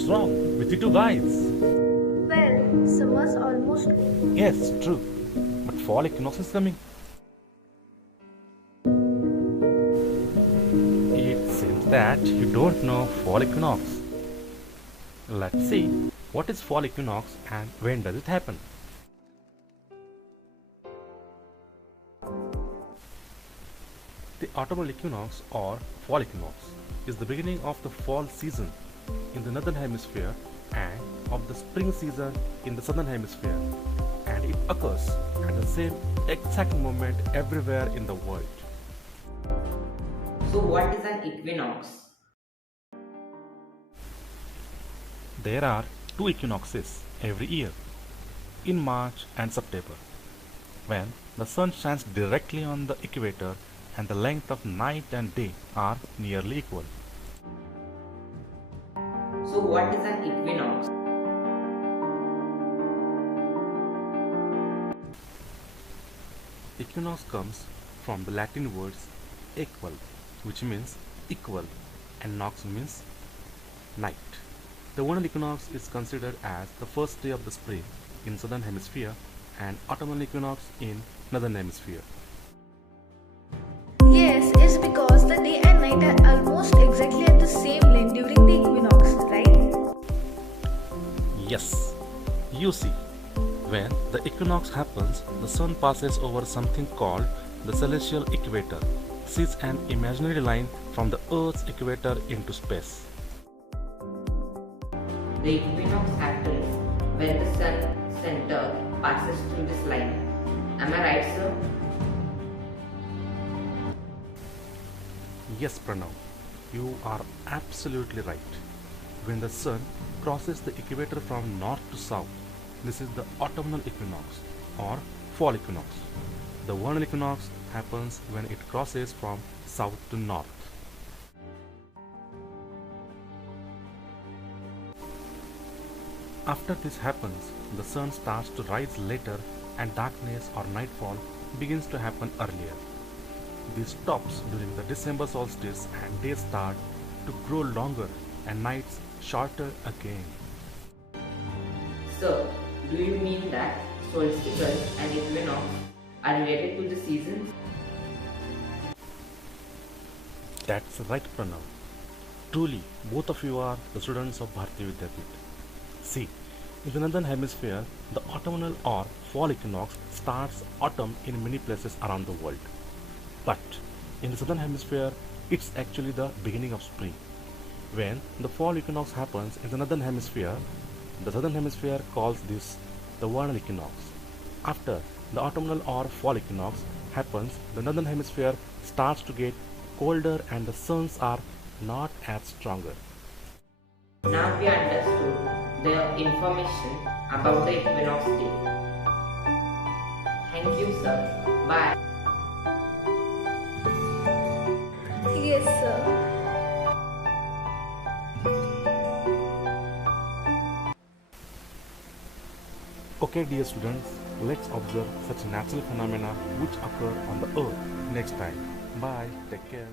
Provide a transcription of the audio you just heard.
What's wrong with you two guys? Well, summer's almost over. Yes, true. But fall equinox is coming. It seems that you don't know fall equinox. Let's see what is fall equinox and when does it happen. The autumnal equinox or fall equinox is the beginning of the fall season in the northern hemisphere and of the spring season in the southern hemisphere, and it occurs at the same exact moment everywhere in the world. So what is an equinox? There are two equinoxes every year, in March and September, when the sun shines directly on the equator and the length of night and day are nearly equal. So what is an equinox? Equinox comes from the Latin words equal, which means equal, and nox means night. The vernal equinox is considered as the first day of the spring in southern hemisphere and autumnal equinox in northern hemisphere. Yes, it's because the day and night are almost exactly at the same length during the equinox, right? Yes, you see, when the equinox happens, the sun passes over something called the celestial equator, sees an imaginary line from the Earth's equator into space. The equinox happens when the sun center passes through this line. Am I right, sir? Yes, Pranav, you are absolutely right. When the sun crosses the equator from north to south, this is the autumnal equinox or fall equinox. The vernal equinox happens when it crosses from south to north. After this happens, the sun starts to rise later and darkness or nightfall begins to happen earlier. This stops during the December solstice and days start to grow longer and nights shorter again. Sir, do you mean that solstices and equinox are related to the seasons? That's right, Pranav. Truly, both of you are the students of Bharati Vidyapith. See, in the northern hemisphere, the autumnal or fall equinox starts autumn in many places around the world. But in the southern hemisphere, it's actually the beginning of spring. When the fall equinox happens in the northern hemisphere, the southern hemisphere calls this the vernal equinox. After the autumnal or fall equinox happens, the northern hemisphere starts to get colder and the suns are not as stronger. Now we understood the information about the equinox day. Thank you, sir. Bye. Yes, sir. Okay, dear students, let's observe such natural phenomena which occur on the earth next time. Bye, take care.